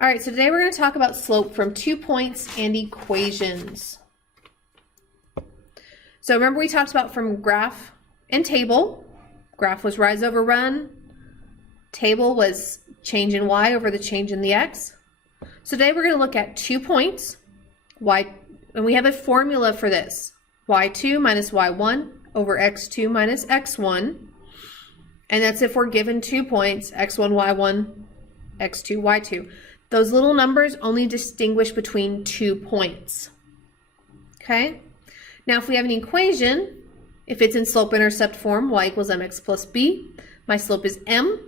All right, so today we're going to talk about slope from 2 points and equations. So remember we talked about from graph and table. Graph was rise over run. Table was change in y over the change in the x. So today we're going to look at 2 points, and we have a formula for this. y2 minus y1 over x2 minus x1. And that's if we're given 2 points, x1, y1, x2, y2. Those little numbers only distinguish between 2 points. Okay? Now if we have an equation, if it's in slope-intercept form, y equals mx plus b, my slope is m.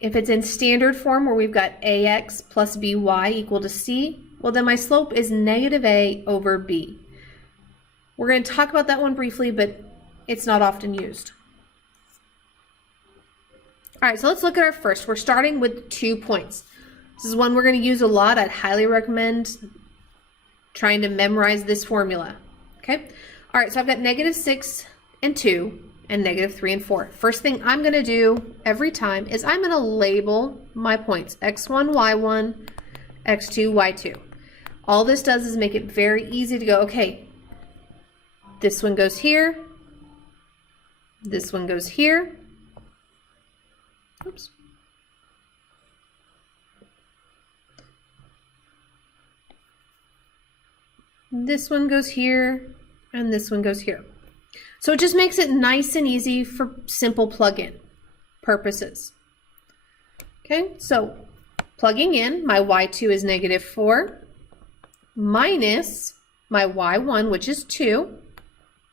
If it's in standard form where we've got ax plus by equal to c, well then my slope is negative a over b. We're going to talk about that one briefly, but it's not often used. All right, so let's look at our first. We're starting with 2 points. This is one we're going to use a lot. I'd highly recommend trying to memorize this formula. Okay? All right, so I've got -6 and 2 and -3 and 4. First thing I'm going to do every time is I'm going to label my points, x1, y1, x2, y2. All this does is make it very easy to go, okay, this one goes here, this one goes here. Oops. This one goes here, and this one goes here. So it just makes it nice and easy for simple plug-in purposes. Okay, so plugging in, my y2 is -4, minus my y1, which is 2,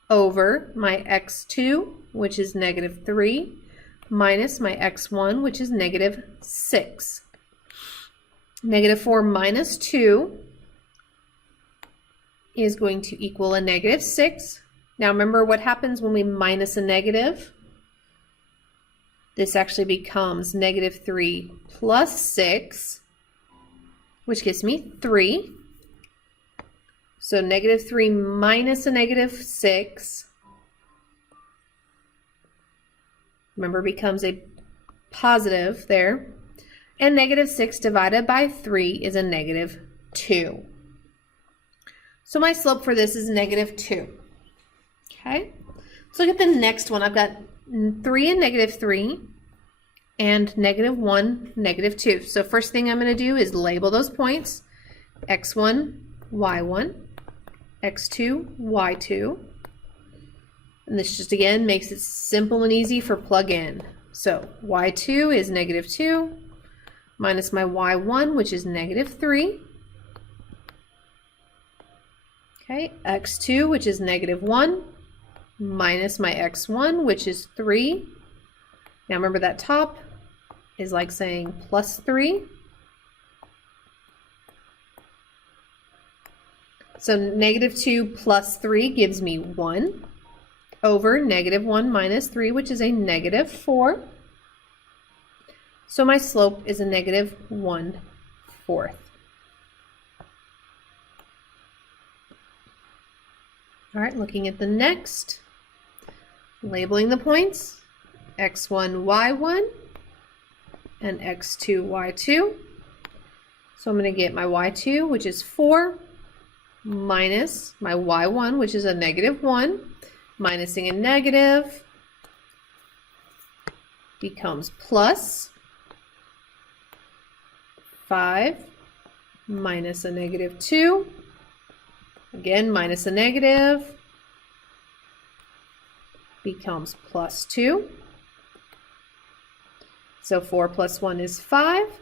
over my x2, which is -3, minus my x1, which is -6. -4 minus 2 is going to equal a -6. Now remember what happens when we minus a negative? This actually becomes -3 plus 6, which gives me 3. So -3 minus a -6, remember, becomes a positive there. And -6 divided by 3 is a -2. So my slope for this is -2. Okay, let's look at the next one. I've got 3 and -3 and -1, -2. So first thing I'm going to do is label those points. x1, y1, x2, y2. And this just again makes it simple and easy for plug in. So y2 is -2 minus my y1, which is -3. Okay, x2, which is -1, minus my x1, which is 3. Now remember that top is like saying +3. So -2 plus 3 gives me 1 over -1 minus 3, which is a -4. So my slope is a -1/4. All right, looking at the next, labeling the points, x1, y1, and x2, y2. So I'm going to get my y2, which is 4, minus my y1, which is a -1. Minusing a negative becomes plus 5 minus a -2. Again, minus a negative becomes +2. So 4 plus 1 is 5.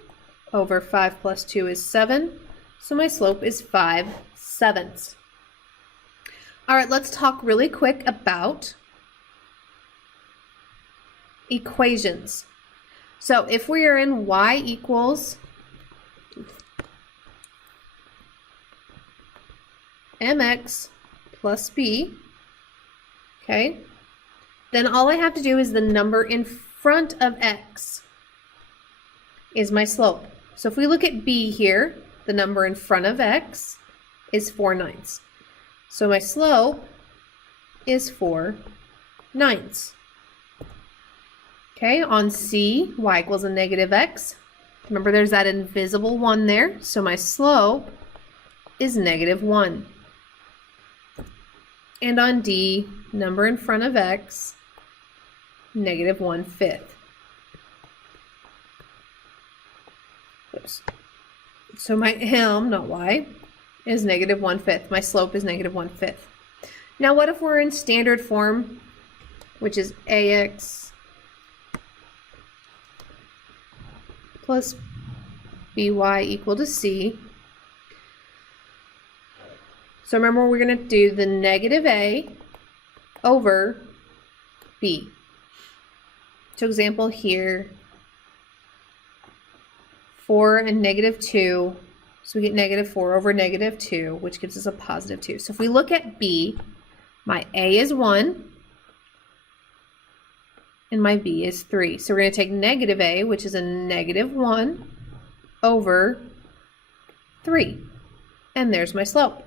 Over 5 plus 2 is 7. So my slope is 5/7. All right, let's talk really quick about equations. So if we are in y equals mx plus b, okay, then all I have to do is the number in front of x is my slope. So if we look at b here, the number in front of x is 4/9. So my slope is 4/9. Okay, on C, y equals a -x. Remember, there's that invisible 1 there, so my slope is -1. And on D, number in front of x, -1/5. Oops. So my m, not y, is -1/5. My slope is -1/5. Now what if we're in standard form, which is ax plus by equal to c. So remember, we're going to do the -a over b. So example here, 4 and -2, so we get -4 over -2, which gives us a +2. So if we look at b, my a is 1, and my b is 3. So we're going to take -a, which is a -1, over 3. And there's my slope.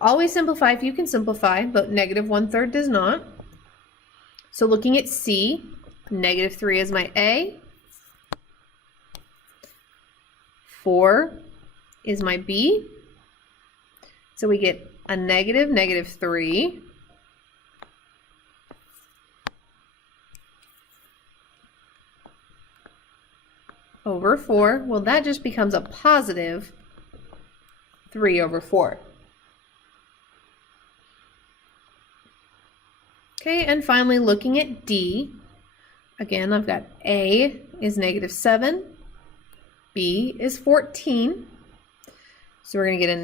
Always simplify if you can simplify, but -1/3 does not. So looking at C, -3 is my A, 4 is my B. So we get a -3. Over 4, well, that just becomes a +3 over 4. Okay, and finally looking at D, again, I've got A is -7, B is 14. So we're going to get a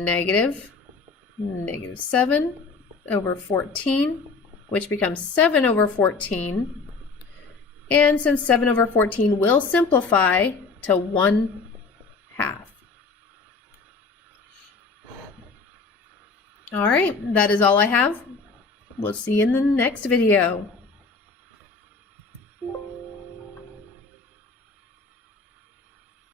-7 over 14, which becomes 7 over 14. And since 7 over 14 will simplify to 1/2. All right, that is all I have. We'll see you in the next video.